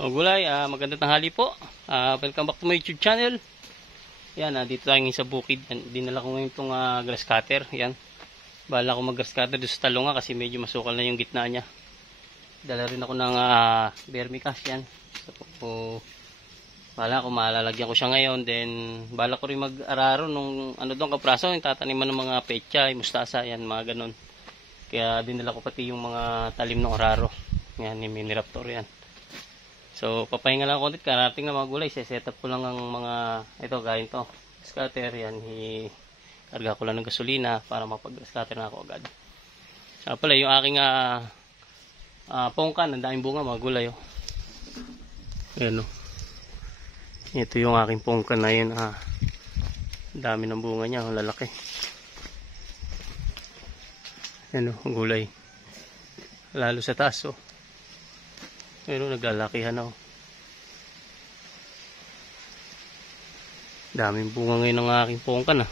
O gulay, magandang tanghali po. Welcome back to my YouTube channel. Yan, dito tayo ngayon sa bukid. Dinala ko ngayon itong grass cutter. Yan. Bahala ko mag grass cutter doon sa talunga kasi medyo masukal na yung gitna niya. Dala rin ako ng vermicast. Yan. So, bahala ko malalagyan ko siya ngayon. Then, bahala ko rin mag-araro nung doon kapraso. Yung tataniman ng mga pechay, mustasa. Yan, mga ganun. Kaya dinala ko pati yung mga talim ng araro. Yan, yung mini raptor yan. So, papahinga lang ako konti, karating na mga gulay. Set up ko lang ang mga, ito, gaya ito. Scatter, yan. Karga ko lang ng gasolina para mapag-scatter na ako agad. Saka pala, yung aking pongkan, ang daming bunga, mga gulay. Oh. Ayan, oh. Ito yung aking pongkan na yun. Dami ng bunga niya, ang lalaki. Ayan, oh, gulay. Lalo sa taas, oh. Pero naglalakihan ako. Daming bunga ngayon ng aking pongkan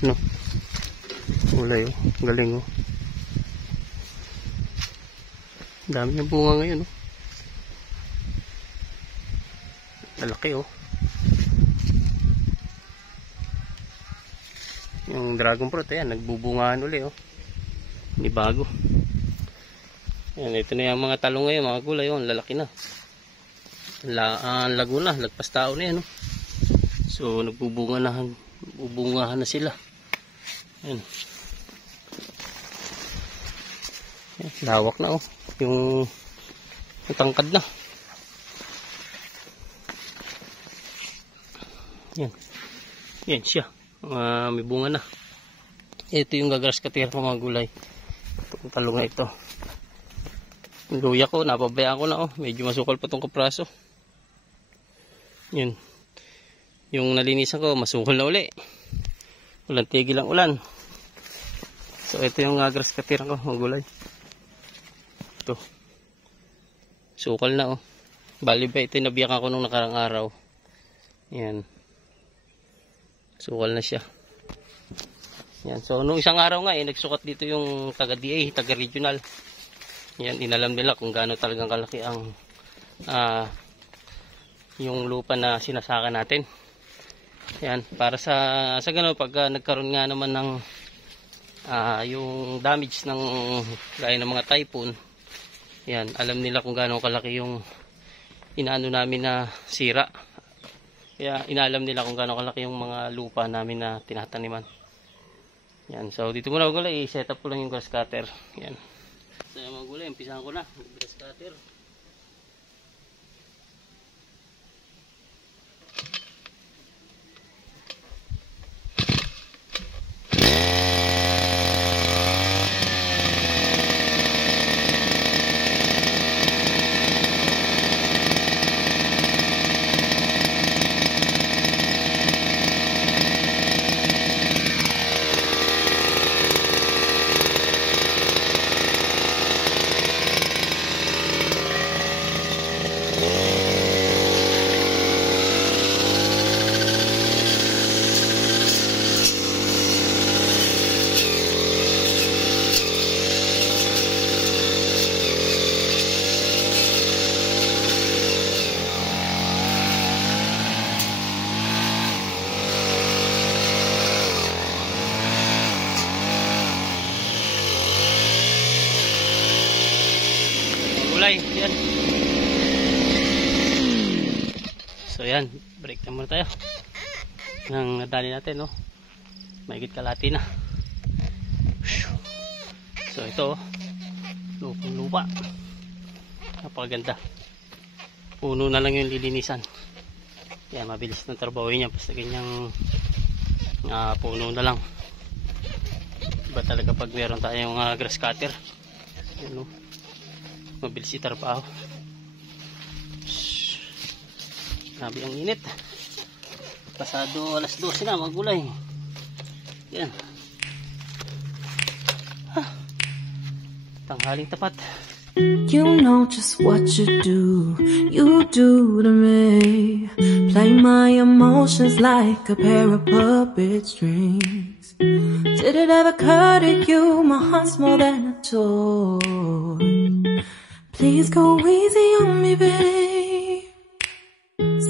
No. Ulay oh. Galing oh. Dami ng bunga ngayon oh. Lalaki oh. Yung dragon fruit ayan, nagbubungahan uli oh. Hindi bago. Yan, ito na yung mga talong ngayon, mga gulay, yun, lalaki na. Lago na, lagpas tao na yan. No? So, nagbubungahan na sila. Yan. Yan, lawak na, oh. Yung tangkad na. Yan. Yan siya. May bunga na. Ito yung gagrass cutter ng mga gulay. Itong talong na ito. Yung luya ko, napabayaan ko na oh. Medyo masukal pa itong kapraso. Yun. Yung nalinisan ko, masukal na uli. Walang tigil ang ulan. So ito yung grass cutter ko, mga gulay. Ito. Sukal na oh. Bali ba ito nabiyak ako nung nakarang araw. Yan. Sukal na siya. Yan. So nung isang araw nga nagsukat dito yung taga-DA, taga-regional. Yan, inalam nila kung gaano talagang kalaki ang yung lupa na sinasaka natin. Yan, para sa gano'n pag nagkaroon nga naman ng yung damage ng gaya ng mga typhoon. Yan, alam nila kung gaano kalaki yung inaano namin na sira. Kaya inalam nila kung gaano kalaki yung mga lupa namin na tinataniman. Yan, so dito muna gulay, i-set up ko lang yung grass cutter. Yan. So yung mga gulay, umpisahan ko na grass cutter. Yan. So yan, break na muna tayo ng nadali natin, no? Mahigit kalahati na. So ito, lupang lupa, napakaganda. Puno na lang yung lilinisan. Yan, mabilis ng trabaho niya basta ganyang puno na lang. Iba talaga pag meron tayong grass cutter. Yan, no? Mabilis itrabaho. Grabe ang init. Pasado alas 12 na mga gulay. Yan. Tanghaling tapat. You know just what you do to me. Play my emotions like a pair of puppet strings. Did it ever occur to you my heart's more than a toy? Please go easy on me, babe.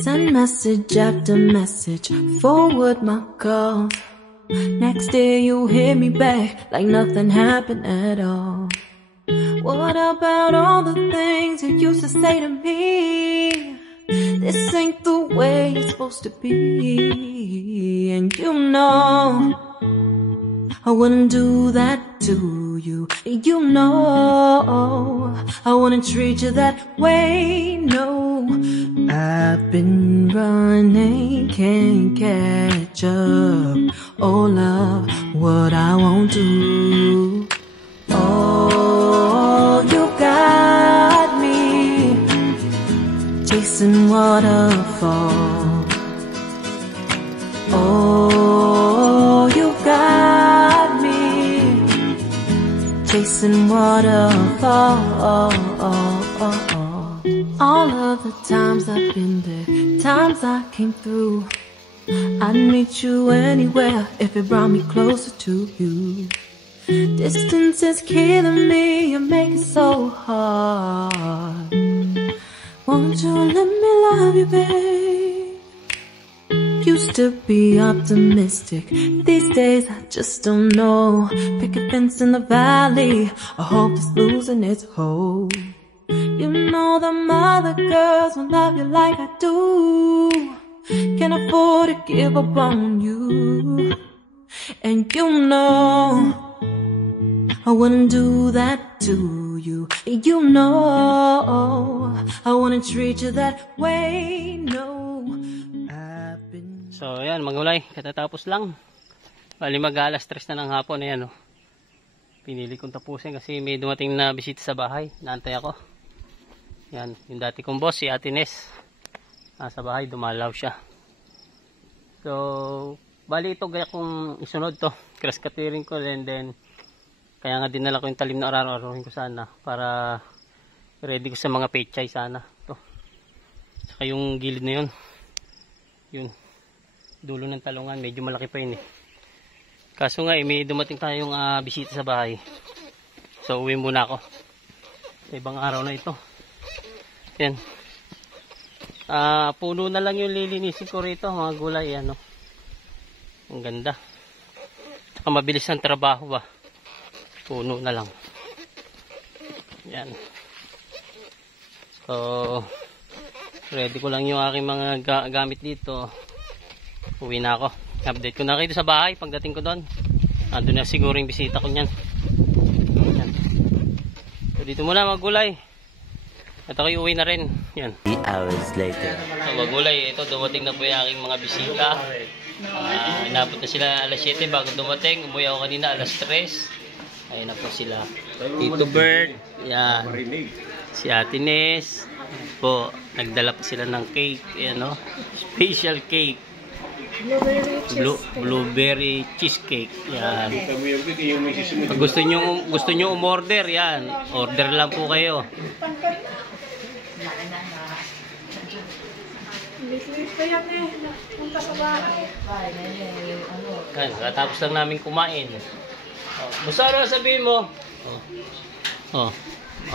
Send message after message, forward my calls. Next day you hit me back like nothing happened at all. What about all the things you used to say to me? This ain't the way it's supposed to be. And you know I wouldn't do that to you. You know I wouldn't treat you that way, no. I've been running, can't catch up. Oh love, what I won't do. Oh, you got me chasing waterfalls. Oh, you got me chasing waterfalls. All of the times I've been there, times I came through, I'd meet you anywhere if it brought me closer to you. Distance is killing me, you make it so hard. Won't you let me love you, babe? Used to be optimistic, these days I just don't know. Pick a fence in the valley, I hope it's losing its hold. You know them other girls won't love you like I do. Can't afford to give up on you. And you know I wouldn't do that to you. You know I wouldn't treat you that way, no. I've been... So ayan mga gulay, katatapos lang. Bali mag-alas 3 na ng hapon. Ayan, oh. Pinili kong tapusin kasi may dumating na bisita sa bahay. Naantay ako. Yan, yung dati kong boss, si Ate Ness. Nasa bahay, dumalaw siya. So, bali ito gaya kong isunod to. Grass cutting ko, and then kaya nga dinala ko yung talim na araw-araw ko sana para ready ko sa mga pechay sana. Ito. Saka yung gilid na yun. Yun. Dulo ng talungan, medyo malaki pa yun eh. Kaso nga may dumating tayong bisita sa bahay. So, uwi muna ako. Sa ibang araw na ito. Yan. Puno na lang yung lilinisin ko rito, mga gulay. Ano. Ang ganda. Saka mabilis ang trabaho ba. Puno na lang. Yan. So, ready ko lang yung aking mga gamit dito. Uwi na ako. Update ko na kayo sa bahay pagdating ko doon. Doon na siguro yung bisita ko niyan. Yan. So, dito muna mga gulay. At ako'y uwi na rin. Yan. 3 hours later. So mga gulay, ito dumating na po yung aking mga bisita. Inabot na sila alas 7 bago dumating. Umuwi ako kanina alas 3. Ayun na po sila. Tito Bert. Yan. Si Ate Ness. Po, nagdala pa sila ng cake. Ayan, no? Special cake. Blueberry cheesecake. Yan. Pag gusto nyo umorder, yan. Order lang po kayo. Yan, katapos lang namin kumain. Basta ano sabihin mo?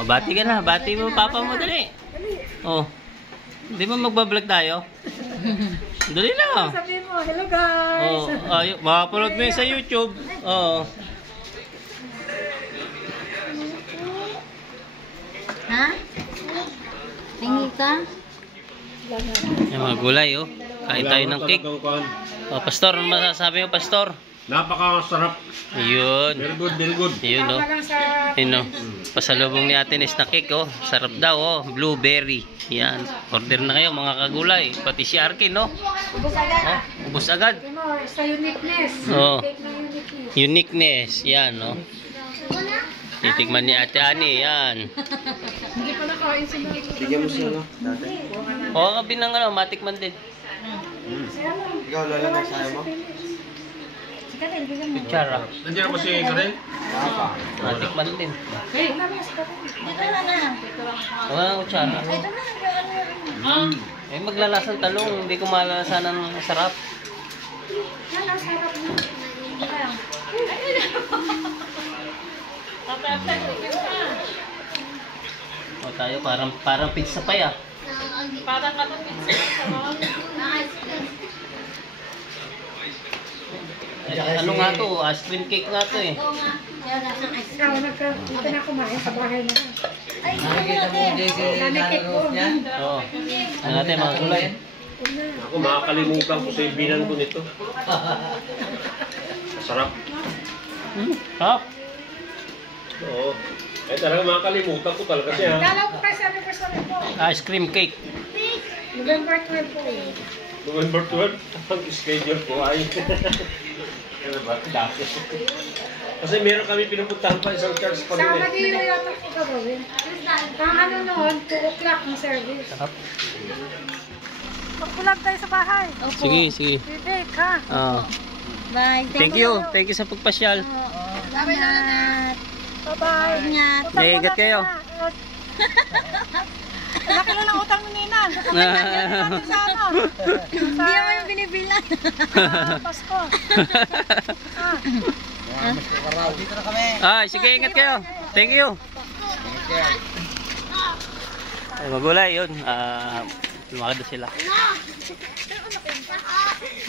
Bati ka na. Bati mo papa mo, dali. Di ba magbablog tayo? Dali na. Sabihin mo, hello guys. Makapanood mo yun sa YouTube. Ha? Tingi ka? Yan mga gulay, oh. Kain tayo ng cake. Pastor, ano masasabi mo, Pastor? Napakasarap. Ayun. Very good, very good. Ayun, oh. Ayun, oh. Pasalubong ni Ate Ness na cake, oh. Sarap daw, oh. Blueberry. Yan. Order na kayo, mga kagulay. Pati si Arkin, no? Ubus agad. Ubus agad. Sa uniqueness. Cake ng uniqueness. Uniqueness. Yan, no? Titikman ni Ate Ani, yan. Hindi pa nakain sila. Bigyan mo siya, no? Dati. Oo, kabi ng ano, matikman din. Ikaw, lola, nagsaya mo? Kutsara. Nandiyan ba si Karen? Matikman din. Hey, dito na na. Wala ng kutsara. Maglalasang talong, hindi ko malalasan ng sarap. tayo. Parang pizza pa ya. Parang katapit sa mga. Ano nga to? Ice cream cake nga to eh. Ikaw, nagka na kumain sa bahay na. Ay, nanakit ko. Oo. Ano natin mga gulay? Ako makakalimutan ko sa ibinan ko nito. Masarap. Hap. Oo. Eh talaga makakalimutan ko talaga siya. Dalaw ko kasi anniversary po. Ice cream cake. November 12 po eh. November 12, ang schedule ko ay. Ano ba? Dati. Kasi meron kami pinupuntahan pa isang church pa rin Sama eh. din yung yata ko gagawin. Ang ano noon, 2 o'clock ng service. Sarap. Magpulag tayo sa bahay. Sige, sige. Bibig ha. Ah. Bye. Thank you. Thank you sa pagpasyal. Salamat. Bye-bye. Ingat. Ingat kayo. Laki na lang utang ni Ninan. Sa ano? Hindi naman yung binibilan. Pasko. Sige, ingat kayo. Thank you. Ay, magulay yun. Lumakad na sila.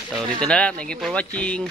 So, dito na lang. Thank you for watching.